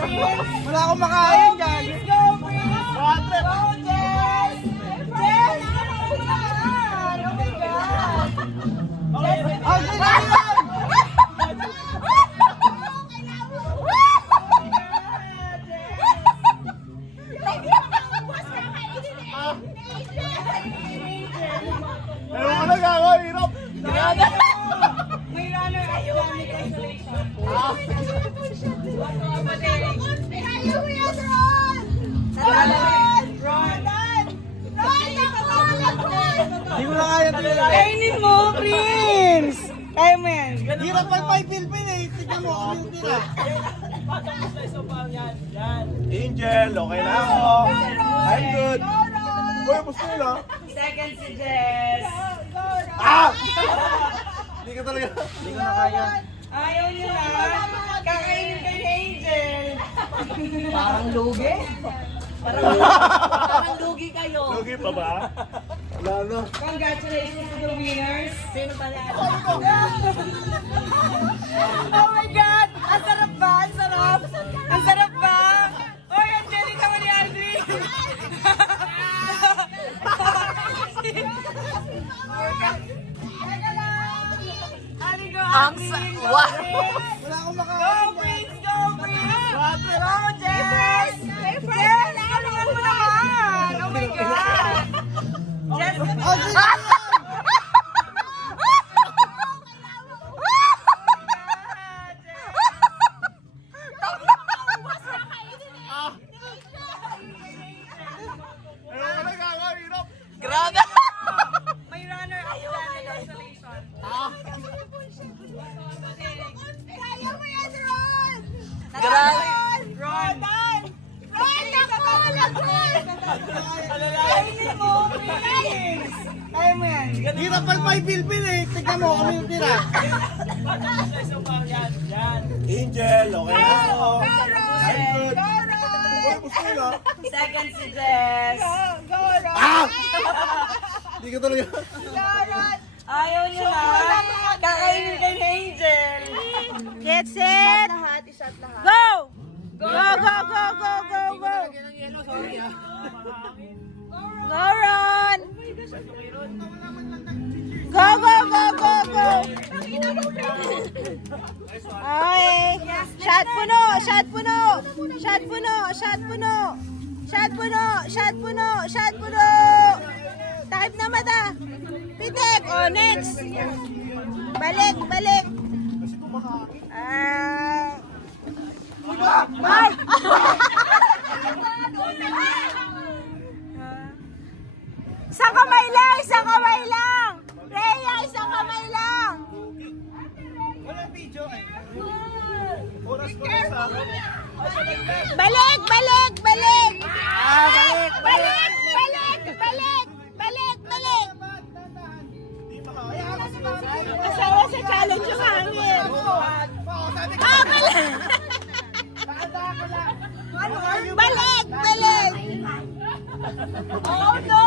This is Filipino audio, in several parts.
Wala akong makain dyan. Go, Prince! Go, Jess! Jess! Oh my God! Pero ano gagawa, hirap. May runner at dami isolation. Hindi ko na kaya talaga. Kainin mo, Prince! Kaya mo yan. Hirap pag Pilpin eh. Tignan mo kung yung tira. Angel, okay na ako. I'm good. Uy, gusto nila. Second si Jess. Ah! Hindi ka talaga. Hindi ko na kaya. Ayaw niyo na. Kakainin kay Angel. Parang lugi. Parang lugi kayo. Lugi pa ba? Wala na. Congratulations to the winners. Sino pala? Oh my God! Ang sarap ba? Ang sarap! Ang sarap ba? Oy, Angelica mo ni Aldrin! Ang Wala akong makain. Go, Prince! Go, Prince! Go, Jess! Jess! Galingan mo naman! Oh my God! Jess! Pero ano gagawa, hirap. Grabe! May runner up dyan in isolation. Grabe! Ron! Kainin mo, Prince! Kaya mo yan. Hirap pag Pilpin eh. Tignan mo kung yung tira. Angel, okay na ako. I'm good. Uy, gusto nila. Second si Jess. Ah! Hindi ka talaga. Ayaw niyo na. Kakainin kay Angel. Get set! Go! Go, go, go, go, go, go! Go, Ron! Go, go, go, go, go! Okay. Shot puno, shot puno! Shot puno, shot puno! Shot puno, shot puno, shot puno! Takip na mata! Pitek! Oh, next! Balik, balik! Ay! Isang kamay lang! Isang kamay lang! Rhea, isang kamay lang! Walang video eh. Oras ko na sa akin. Balik! Balik! Balik! Balik! Balik! Balik! Balik! Balik! Balik! Asawa sa challenge yung hangin! Ah, balik! Balik! Balik! Oh no!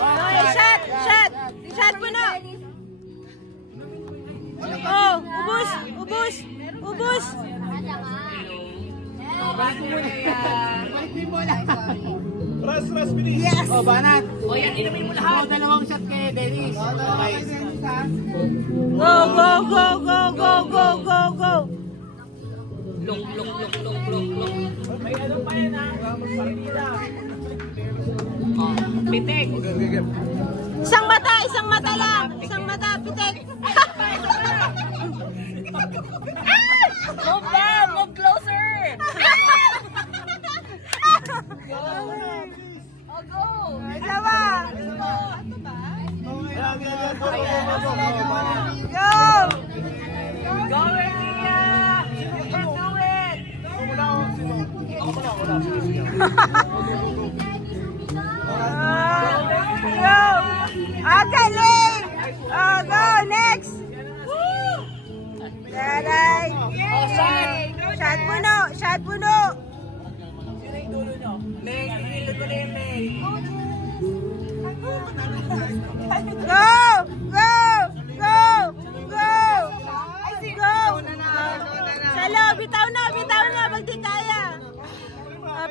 Okay, shot! Shot! Shot mo na! Oh, ubus! Ubus! Ubus! Ras, bilis. Yes! Oh, banat. O yan, inumin mo lahat. Dalawang shot kay Dennis. Okay. Go, go, go, go, go, go, go, go! May ano pa yan ha? Pitek. Isang mata lang! Isang mata, pitek! Move down, move closer. Go. Isa ba? Go! Go, Rhea. You can do it. Go! Ah, galing! Oh, go! Next! Taray! Shot puno! Shot puno! Sino yung dulo nyo? Meg, hilot ko na yung Meg. Go! Go! Go! Go! Go! Salo! Bitaw na! Bitaw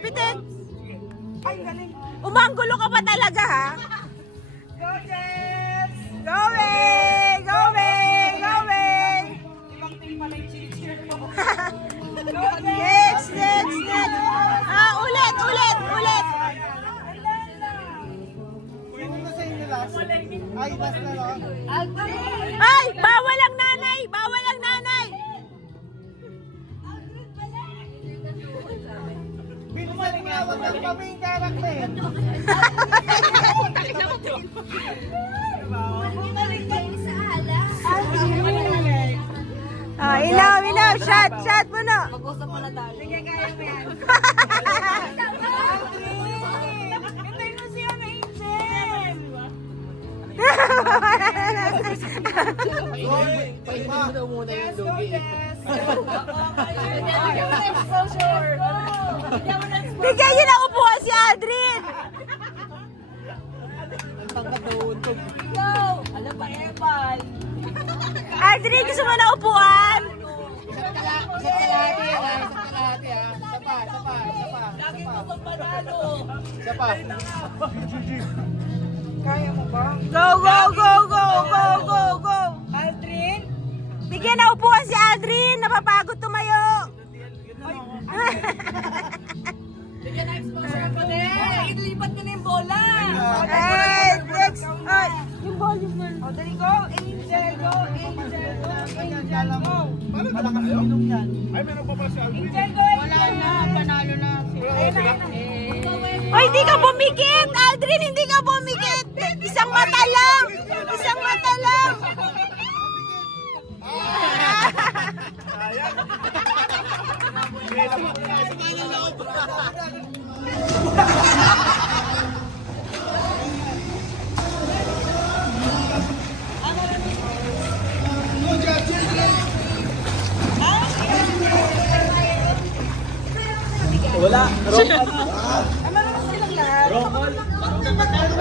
pitik. Ay, galing. Umanggulo ka pa talaga, ha? Go, Jess! Going! Going! Going! Ibang team pala yung cheer mo. Next! Next! Next! Ah, ulit! Ulit! Ulit! Ay, last na lang. Ay! Bawal ang nanay! Bawal ang nanay! Bilisan mo na, wag kang paming karakter. Ah, ilaw! Ilaw! Shot! Shot mo na! Sige, kaya mo yan. Hintay mo siya na Angel. Yes, go, Jess. Exposure. Bigyan niyo ng upuan si Aldrin! Go! Alam ba, Eval? Aldrin, gusto mo na upuan? Isang kalahati yan, ha? Isang kalahati, ha? Isa pa, isa pa, isa pa. Lagi mo kong panalo. Isa pa. Kaya mo ba? Go, go, go, go, go, go, go! Aldrin? Bigyan ng upuan si Aldrin! Napapagod tumayo! Bigyan na exposure ako din. Ilipat mo na yung bola. Ay, next! Ay! O, dali go. Angel, go. Angel, go. Angel, go. Malakas yun. Ay, meron pa pala si Alvin. Angel, go. Wala na. Panalo na. Ay, hindi ka bumikit! Aldrin, hindi ka bumikit! Isang mata lang! Isang mata lang!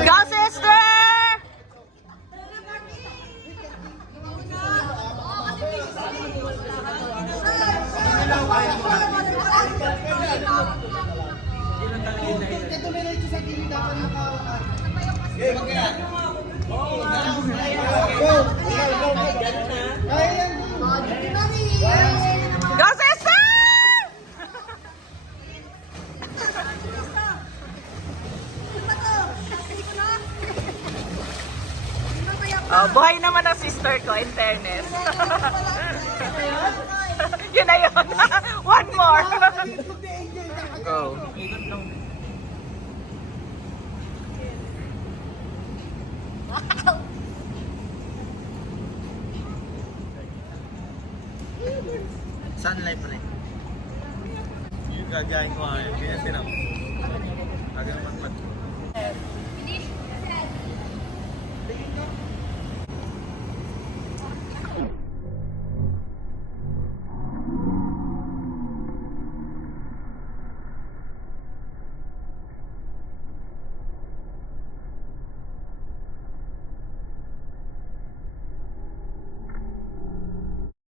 Go, sister! Go, sister! Oh, buhay naman ang sister ko, in fairness. Yun na yun. One more. Go. Sunlight pa rin. Yung gagayin ko nga yun. Ganyan sinap. Agad naman